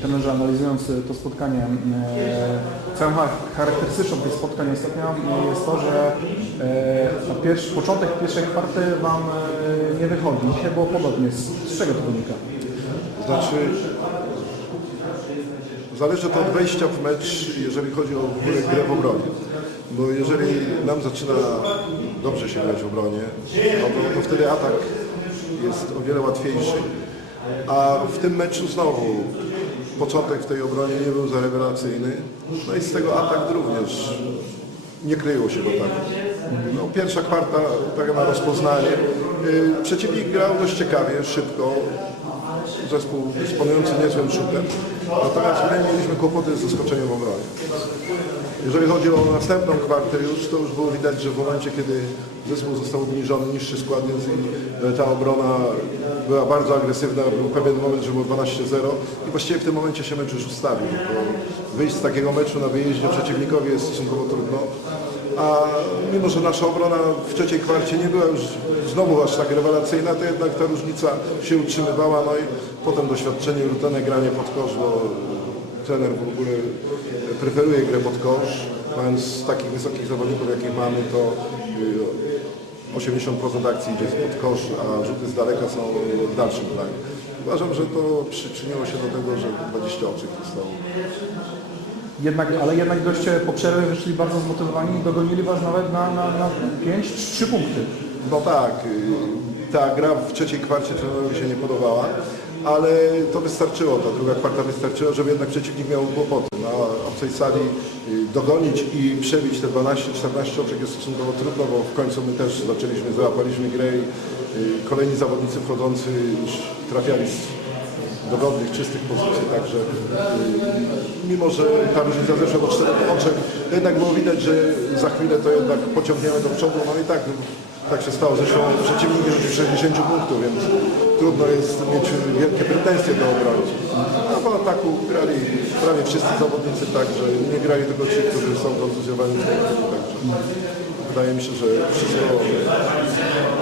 trenerze, analizując e, to spotkanie, e, char- charakterystyczną tych spotkań ostatnio e, jest to, że e, pierwszy, początek pierwszej kwarty Wam e, nie wychodzi. Dzisiaj było podobnie. Z, czego to wynika? Znaczy, zależy to od wejścia w mecz, jeżeli chodzi o grę w obronie. Bo jeżeli nam zaczyna dobrze się grać w obronie, no to, to wtedy atak jest o wiele łatwiejszy. A w tym meczu znowu początek w tej obronie nie był za rewelacyjny. No i z tego atak również nie kryło się go tak. No, pierwsza kwarta taka na rozpoznanie. Yy, Przeciwnik grał dość ciekawie, szybko. Zespół dysponujący niezłym rzutem. Natomiast my mieliśmy kłopoty z zaskoczeniem w obronie. Jeżeli chodzi o następną kwartę już, to już było widać, że w momencie, kiedy zespół został obniżony, niższy skład, więc e, ta obrona była bardzo agresywna, był pewien moment, że było 12-0 i właściwie w tym momencie się mecz już ustawił. Bo wyjść z takiego meczu na wyjeździe przeciwnikowi jest stosunkowo trudno. A mimo, że nasza obrona w trzeciej kwarcie nie była już znowu aż tak rewelacyjna, to jednak ta różnica się utrzymywała, no i potem doświadczenie, rutynne granie pod kosz, bo trener w ogóle preferuje grę pod kosz, mając takich wysokich zawodników, jakich mamy, to y, 80% akcji idzie pod kosz, a rzuty z daleka są w dalszym planie. Uważam, że to przyczyniło się do tego, że 20 oczek zostało. Jednak, ale jednak goście po przerwie wyszli bardzo zmotywowani i dogonili Was nawet na, na, na 5 3 punkty. No tak, y, ta gra w trzeciej kwarcie trenerowi się nie podobała, ale to wystarczyło, ta druga kwarta wystarczyła, żeby jednak przeciwnik miał kłopoty. Na obcej sali y, dogonić i przebić te 12-14 oczek jest stosunkowo trudno, bo w końcu my też zaczęliśmy, załapaliśmy grę i y, kolejni zawodnicy wchodzący już trafiali z dogodnych, czystych pozycji, także y, mimo, że ta różnica zeszła do 4 oczek, jednak było widać, że za chwilę to jednak pociągniemy do przodu, no i tak, tak się stało, zresztą przeciwnik rzucił 60 punktów, więc trudno jest mieć wielkie pretensje do obrońców. A po ataku grali prawie wszyscy zawodnicy tak, że nie grali tylko ci, którzy są kontuzjowani także wydaje mi się, że wszystko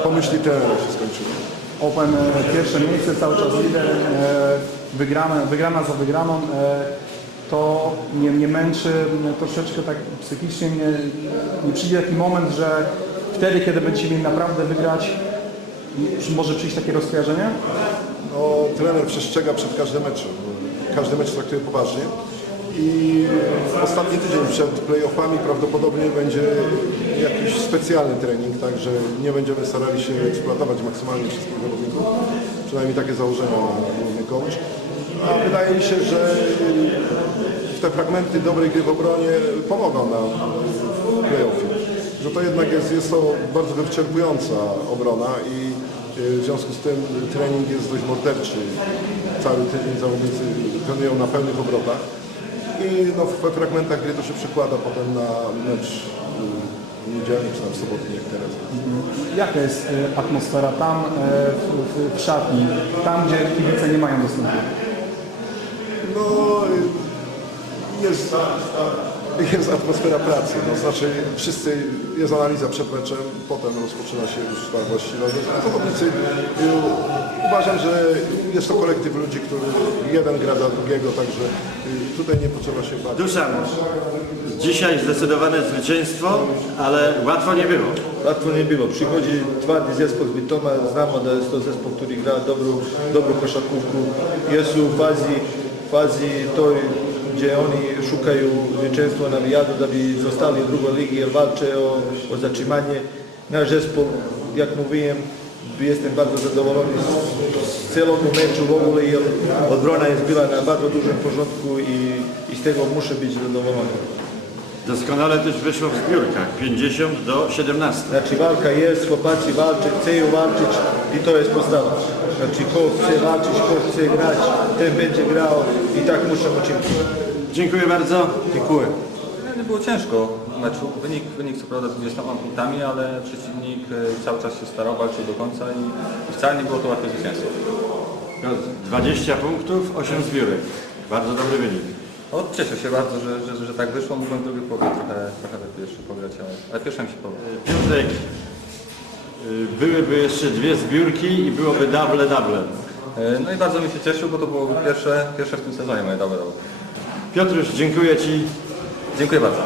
po myśli trenera się skończyło. Open e, pierwsze miejsce, cały czas lider, e, wygrana, wygrana za wygraną. E, to nie, nie męczy mnie troszeczkę tak psychicznie, nie, nie przyjdzie taki moment, że wtedy, kiedy będziecie mieli naprawdę wygrać, może przyjść takie rozkojarzenie? No, trener przestrzega przed każdym meczem. Każdy mecz traktuje poważnie. I ostatni tydzień przed playoffami prawdopodobnie będzie jakiś specjalny trening, także nie będziemy starali się eksploatować maksymalnie wszystkich zawodników. Przynajmniej takie założenia ma główny coach. A wydaje mi się, że te fragmenty dobrej gry w obronie pomogą nam w playoffie. Że to jednak jest, jest to bardzo wyczerpująca obrona i y, w związku z tym trening jest dość morderczy. Cały tydzień zawodnicy trenują na pełnych obrotach i no, we fragmentach gry to się przekłada potem na mecz y, niedzielny czy tam sobotni jak teraz. Jaka jest e, atmosfera tam e, w, w, w szatni, tam gdzie kibice nie mają dostępu? No, y, jest, jest atmosfera pracy, no, znaczy wszyscy, jest analiza przed meczem, potem rozpoczyna się już ta właściwa. Zawodnicy, uważam, że jest to kolektyw ludzi, który jeden gra dla drugiego, także y, tutaj nie potrzeba się bać. Duszan, dzisiaj zdecydowane zwycięstwo, ale łatwo nie było. Łatwo nie było. Przychodzi twardy zespół z Bytoma, znamy, że jest to zespół, który gra dobrą, dobrą koszakówkę. Jest w fazie, fazie tej, gdzie oni szukają zwycięstwa na wyjazdu, aby zostali w drugiej ligi i walczą o, o zatrzymanie. Nasz zespół, jak mówiłem, jestem bardzo zadowolony z, z całego meczu w ogóle i obrona jest była na bardzo dużym porządku i, i z tego muszę być zadowolony. Doskonale też wyszło w zbiórkach, 50 do 17. Znaczy walka jest, chłopacy walczą, chcą walczyć i to jest podstawa. Znaczy kto chce walczyć, kto chce grać, ten będzie grał i tak muszę uczynić. Dziękuję bardzo. Dziękuję. Nie, było ciężko w meczu. Wynik, wynik co prawda 20 punktami, ale przeciwnik e, cały czas się starał, walczył do końca i i wcale nie było to łatwe zwycięstwo. 20 punktów, 8 zbiórek. Bardzo dobry wynik. No, cieszę się bardzo, że, że, że tak wyszło. Mogłem w drugiej połowie trochę, trochę lepiej jeszcze pograć, ale, ale pierwsza mi się podoba. Piotrek, byłyby jeszcze dwie zbiórki i byłoby double double. E, No i bardzo mi się cieszył, bo to było pierwsze, pierwsze w tym sezonie moje dobre. Piotruś, dziękuję Ci. Dziękuję bardzo.